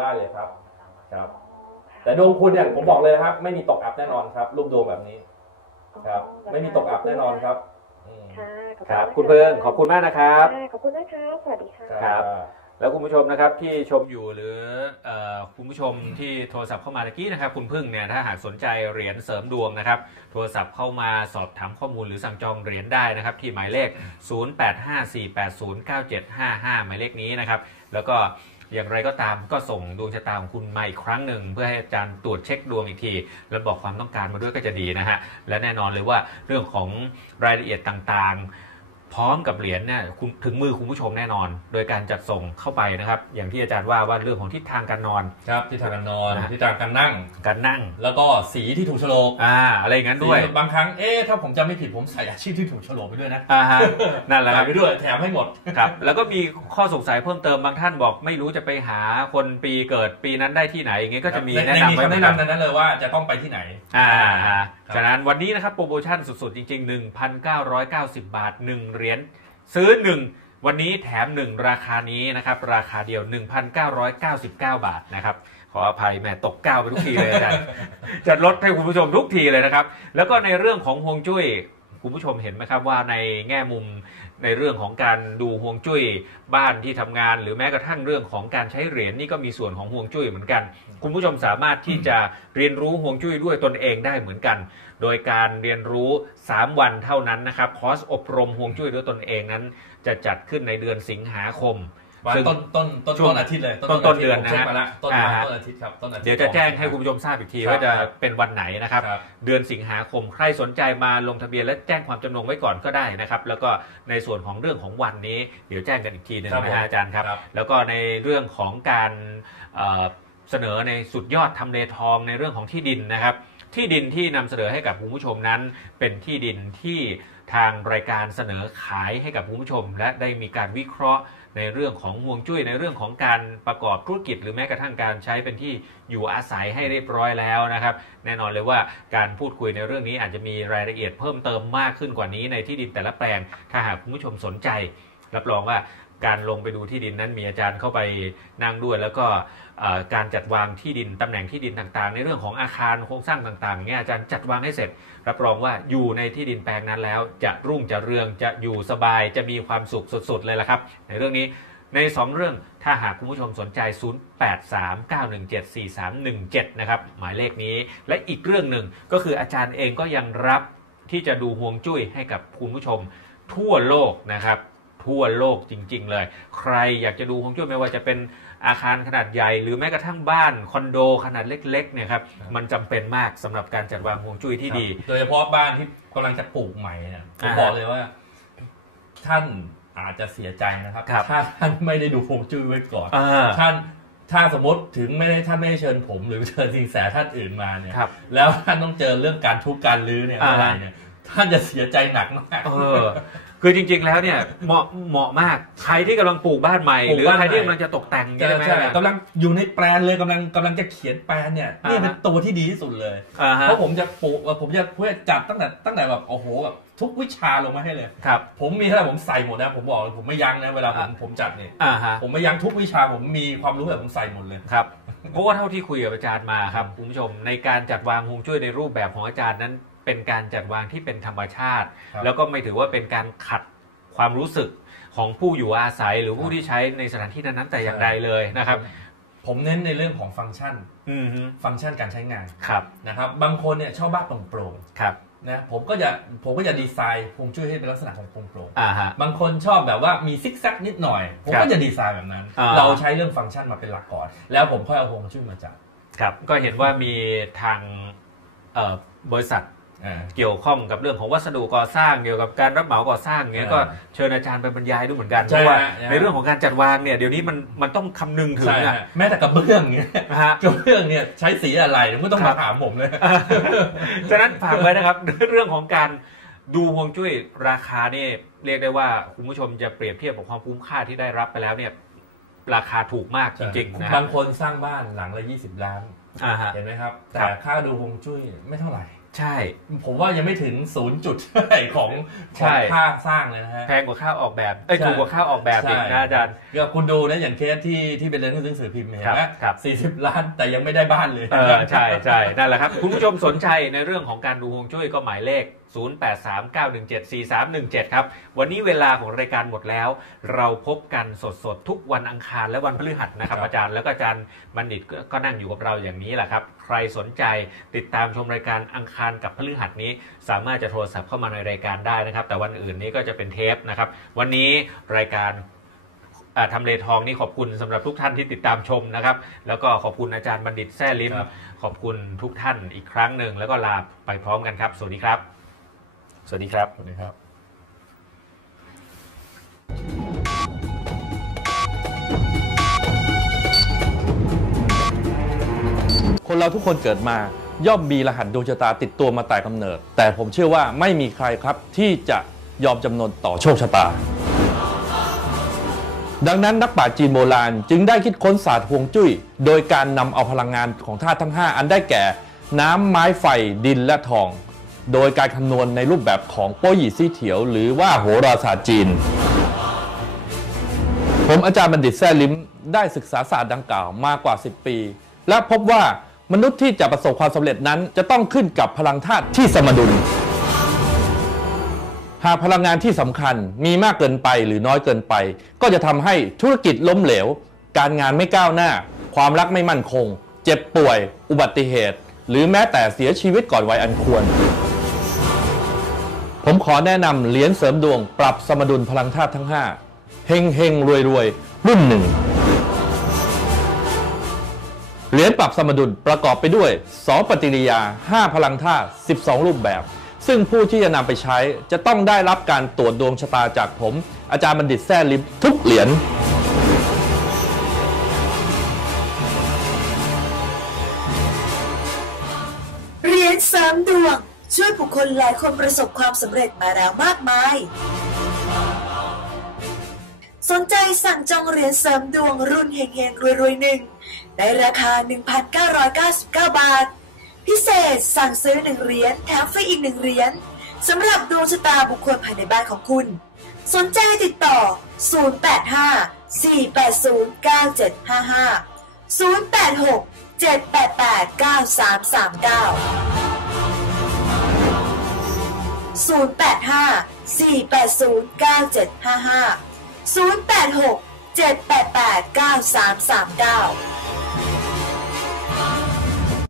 ได้เลยครับครับ แต่ดวงคุณเนี่ยผมบอกเลยนะครับ ไม่มีตกอับแน่นอนครับ รูปดวงแบบนี้ครับ ไม่มีตกอับแน่นอนครับอืม ค่ะขอครับณคุณเพิงขอบคุณมากนะครับ ค่ะขอบคุณนะคะสวัสดีค่ะ ครับ แล้วคุณผู้ชมนะครับที่ชมอยู่หรือเอ่อคุณผู้ชมที่โทรศัพท์เข้ามาตะกี้นะครับ คุณพึ่งเนี่ยถ้าหากสนใจเหรียญเสริมดวงนะครับ โทรศัพท์เข้ามาสอบถามข้อมูลหรือสั่งจองเหรียญได้นะครับ ที่หมายเลข 0854809755 หมายเลขนี้นะครับ แล้วก็ อย่างไรก็ตามก็ส่งดวงชะตาของคุณมาอีกครั้งหนึ่งเพื่อให้อาจารย์ตรวจเช็คดวงอีกที แล้วบอกความต้องการมาด้วยก็จะดีนะฮะและแน่นอนเลยว่าเรื่องของรายละเอียดต่างๆ พร้อมกับเหรียญเนี่ยคุณถึงมือคุณผู้ชมแน่นอน โดยการจัดส่งเข้าไปนะครับ อย่างที่อาจารย์ว่าว่าเรื่องของทิศทางการนอนครับที่ทางการนอนนะที่ทางการนั่งการนั่ง แล้วก็สีที่ถูกโฉลกอ่าอะไรอย่างนั้นด้วยสีบางครั้งเอ๊ะถ้าผมจำไม่ผิดผมใส่อาชีพที่ถูกโฉลกไปด้วยนะอ่าฮะนั่นแหละคใส่รับไปด้วยแถมให้หมดครับแล้วก็มีข้อสงสัยเพิ่มเติมบางท่านบอกไม่รู้จะไปหาคนปีเกิดปีนั้นได้ที่ไหนอย่างเงี้ยก็จะมีในแนะในนำมีไว้คำเหมือแนะนกันนำในนั้นเลยว่าจะต้องไปที่ไหนอ่าฮะครับฉะนั้นวันนี้นะครับโปรโมชั่นสุดๆจริง ๆ 1,990 บาท1เหรียญซื้อ 1 วันนี้แถม 1 ราคานี้นะครับ ราคาเดียว 1,999 บาทนะครับขออภัยแม่ตกก้าวไปทุกทีเลยอาจารย์จะลดให้คุณผู้ชมทุกทีเลยนะครับ แล้วก็ในเรื่องของฮวงจุ้ยคุณผู้ชมเห็นไหมครับว่าในแง่มุม ในเรื่องของการดูฮวงจุ้ยบ้านที่ทำงาน หรือแม้กระทั่งเรื่องของการใช้เหรียญนี่ก็มีส่วนของฮวงจุ้ยเหมือนกัน คุณผู้ชมสามารถที่จะเรียนรู้ฮวงจุ้ยด้วยตนเองได้เหมือนกัน โดยการเรียนรู้ 3 วันเท่านั้นนะครับคอร์สอบรมฮวงจุ้ยด้วยตนเองนั้น จะจัดขึ้นในเดือนสิงหาคม วันซึ่งต้นต้นต้นช่วงต้นอาทิตย์เลยต้นต้นเดือนผมเช็คนะฮะมาแล้วต้นอ่าวันฮะต้นอาทิตย์ครับต้นอาทิตย์เดี๋ยวจะแจ้งให้คุณผู้ชมทราบอีกทีครับว่าจะครับเป็นวันไหนนะครับครับ เดือนสิงหาคมใครสนใจมาลงทะเบียนและแจ้งความจำนงไว้ก่อนก็ได้นะครับ แล้วก็ในส่วนของเรื่องของวันนี้ เดี๋ยวแจ้งกันอีกทีหนึงครับนะฮะอาจารย์ครับครับ แล้วก็ในเรื่องของการเอ่อเสนอในสุดยอดทำเลทองในเรื่องของที่ดินนะครับ ที่ดินที่นำเสนอให้กับคุณผู้ชมนั้น เป็นที่ดินที่ทางรายการเสนอขายให้กับคุณผู้ชม และได้มีการวิเคราะห์ในเรื่องของห่วงจุ้ยในเรื่องของการประกอบธุรกิจ หรือแม้กระทั่งการใช้เป็นที่อยู่อาศัยให้เรียบร้อยแล้วนะครับ แน่นอนเลยว่าการพูดคุยในเรื่องนี้อาจจะมีรายละเอียดเพิ่มเติมมากขึ้นกว่านี้ในที่ดินแต่ละแปลง ถ้าหากคุณผู้ชมสนใจ รับรองว่า การลงไปดูที่ดินนั้นมีอาจารย์เข้าไปนั่งด้วย แล้วก็การจัดวางที่ดินตำแหน่งที่ดินต่างๆ ในเรื่องของอาคารโครงสร้างต่างๆเนี่ยอาจารย์จัดวางให้เสร็จ รับรองว่าอยู่ในที่ดินแปลงนั้นแล้ว จะรุ่งจะเรืองจะอยู่สบายจะมีความสุขสุดๆเลยละครับ ในเรื่องนี้ใน 2 เรื่องถ้าหากคุณผู้ชมสนใจ 0839174317 นะครับ หมายเลขนี้ และอีกเรื่องหนึ่งก็คืออาจารย์เองก็ยังรับที่จะดูห่วงจุ้ยให้กับคุณผู้ชมทั่วโลกนะครับ ทั่วโลกจริง ๆ เลย ใครอยากจะดูห่วงจุ้ยไม่ว่าจะเป็นอาคารขนาดใหญ่ หรือแม้กระทั่งบ้านคอนโดขนาดเล็กๆเนี่ยครับมันจำเป็นมากสำหรับการจัดวางห่วงจุ้ยที่ดี โดยเฉพาะบ้านที่กำลังจะปลูกใหม่เนี่ยผมอ่าฮะบอกเลยว่า ท่านอาจจะเสียใจนะครับ ครับ ถ้าท่านไม่ได้ดูโครงจุ้ยไว้ก่อน อ่าท่านถ้าสมมติถึงไม่ได้ท่านไม่ได้เชิญผม หรือเชิญสิงแสท่านอื่นมาเนี่ย ครับ แล้วท่านต้องเจอเรื่องการทุบการลื้อเนี่ยอ่าเมื่อไหร่เนี่ยท่านจะเสียใจหนักมาก เออ คือจริง ๆ แล้วเนี่ยเหมาะเหมาะมากใครที่กำลังปลูกบ้านใหม่ปลูหกรือบ้านใครที่ใหม่กำลังจะตกแต่งใช่ใช่ไหมใช่กำลังอยู่ในแปลนเลยกำลังกำลังจะเขียนแปลนเนี่ยนี่อ่าฮะเป็นตัวที่ดีที่สุดเลย อ่าฮะเพราะผมจะปลูกผมจะเพื่อจัดตั้งแต่ตั้งแต่แบบโอ้โหแบบทุกวิชาลงมาให้เลย ครับ ผมมีเท่าไหร่ผมใส่หมดนะผมบอกเลยผมไม่ยั้งนะเวลาผมผมจัดเนี่ยอ่าฮะ ผมไม่ยั้งทุกวิชาผมมีความรู้แบบผมใส่หมดเลย ครับเพราะว่าเท่าที่คุยกับอาจารย์มาครับคุณผู้ชมในการจัดวางฮวงจุ้ยในรูปแบบของอาจารย์นั้น เป็นการจัดวางที่เป็นธรรมชาติ ครับ แล้วก็ไม่ถือว่าเป็นการขัดความรู้สึกของผู้อยู่อาศัยหรือผู้ที่ใช้ในสถานที่นั้นๆแต่อย่างใดเลยนะครับ ผมเน้นในเรื่องของฟังก์ชัน อืมฮึฟังก์ชันการใช้งานครับนะครับ บางคนเนี่ยชอบบ้านโปร่งครับ ๆนะผมก็จะผมก็จะดีไซน์ฮวงจุ้ยให้เป็นลักษณะของโปร่งอ่าฮะ ๆบางคนชอบแบบว่ามีซิกแซกนิดหน่อย ผมครัก็บจะดีไซน์แบบนั้น อ่า เราใช้เรื่องฟังก์ชันมาเป็นหลักก่อน แล้วผมค่อยเอาฮวงจุ้ยมาจัด ครับก็เห็นว่ามีทางเอ่อบริษัทอ่า เกี่ยวข้องกับเรื่องของวัสดุก่อสร้างเกี่ยวกับการรับเหมาก่อสร้างเงี้ยอ่าก็เชิญอาจารย์ไปบรรยายด้วยเหมือนกันใช่เพราะว่าฮะใช่ฮะในเรื่องของการจัดวางเนี่ยเดี๋ยวนี้มันมันต้องคำนึงถึงใช่อะฮะแม้แต่กระเบื้องเนี่ยนะฮะกระเบื้องเนี่ยใช้สีอะไรเนี่ยไม่ต้องครัมาบถามผมเลยฉะนั้นฝากไว้นะครับเรื่องของการดูฮวงจุ้ยราคานี่เรียกได้ว่าคุณผู้ชมจะเปรียบเทียบกับความคุ้มค่าที่ได้รับไปแล้วเนี่ยราคาถูกมากจริงๆนะบางคนสร้างบ้านหลังละ 20 ล้านอ่าฮะเห็นไหมครับคแต่รับค่าดูฮวงจุ้ยไม่เท่าไหร่ ใช่ ผมว่ายังไม่ถึงศูนย์จุดของใช่ของค่าสร้างเลยนะฮะแพงกว่าค่าออกแบบเอ้ยใช่ถูกกว่าค่าออกแบบอีกใช่นะอาจารย์เดี๋ยวคุณดูนะอย่างเคสที่ที่เป็นเรื่องหนังสือพิมพ์เห็นไหมครับสี่สิบล้านแต่ยังไม่ได้บ้านเลยเออใช่ใช่นั่นแหละครับ คุณผู้ชมสนใจในเรื่องของการดูฮวงจุ้ยก็หมายเลข 0839174317 ครับ วันนี้เวลาของรายการหมดแล้ว เราพบกันสดๆ ทุกวันอังคารและวันพฤหัสนะครับครับอาจารย์แล้วก็อาจารย์บัณฑิตก็ก็นั่งอยู่กับเราอย่างนี้แหละครับ ใครสนใจติดตามชมรายการอังคารกับพฤหัสนี้ สามารถจะโทรศัพท์เข้ามาในรายการได้นะครับ แต่วันอื่นนี้ก็จะเป็นเทปนะครับ วันนี้รายการอ่าทำเลทองนี่ขอบคุณสำหรับทุกท่านที่ติดตามชมนะครับ แล้วก็ขอบคุณอาจารย์บัณฑิตแซ่ลิมครับขอบคุณทุกท่านอีกครั้งหนึ่งแล้วก็ลาไปพร้อมกันครับ สวัสดีครับ สวัสดีครับ สวัสดีครับคนเราทุกคนเกิดมาย่อมมีรหัสดวงชะตาติดตัวมาแต่กำเนิด แต่ผมเชื่อว่าไม่มีใครครับที่จะยอมจำนนต่อโชคชะตา ดังนั้นนักปราชญ์จีนโบราณจึงได้คิดค้นศาสตร์ฮวงจุ้ย โดยการนำเอาพลังงานของธาตุทั้ง 5 อันได้แก่ น้ำไม้ไฟดินและทอง โดยการคำนวณในรูปแบบของโป้หยี่ซี่เถียว หรือว่าโหราศาสตร์จีน ผมอาจารย์บัณฑิตแซ่ลิมได้ศึกษาศาสตร์ดังกล่าวมากกว่า 10 ปี และพบว่ามนุษย์ที่จะประสบความสำเร็จนั้น จะต้องขึ้นกับพลังธาตุที่สมดุล หากพลังงานที่สำคัญมีมากเกินไปหรือน้อยเกินไป ก็จะทำให้ธุรกิจล้มเหลว การงานไม่ก้าวหน้า ความรักไม่มั่นคง เจ็บป่วย อุบัติเหตุ หรือแม้แต่เสียชีวิตก่อนวัยอันควร ผมขอแนะนำเหรียญเสริมดวงปรับสมดุลพลังธาตุทั้ง 5 เฮงเฮงรวยรวยรุ่นหนึ่งเหรียญปรับสมดุลประกอบไปด้วย 2 ปฏิกิริยา 5 พลังธาตุ12 รูปแบบ ซึ่งผู้ที่จะนำไปใช้จะต้องได้รับการตรวจดวงชะตาจากผม อาจารย์บัณฑิตแซ่ลิมทุกเหรียญ เหรียญเสริมดวง ช่วยบุคคลหลายคนประสบความสำเร็จมาแล้วมากมาย สนใจสั่งจองเหรียญเสริมดวงรุ่นเฮงเฮงรวยรวยหนึ่งในราคา 1,999 บาท พิเศษสั่งซื้อ 1 เหรียญแถมฟรีอีก 1 เหรียญสำหรับดวงชะตาบุคคลภายในบ้านของคุณ สนใจติดต่อ 085 480 9755 086 788 9339 085 480 9755 086 788 9339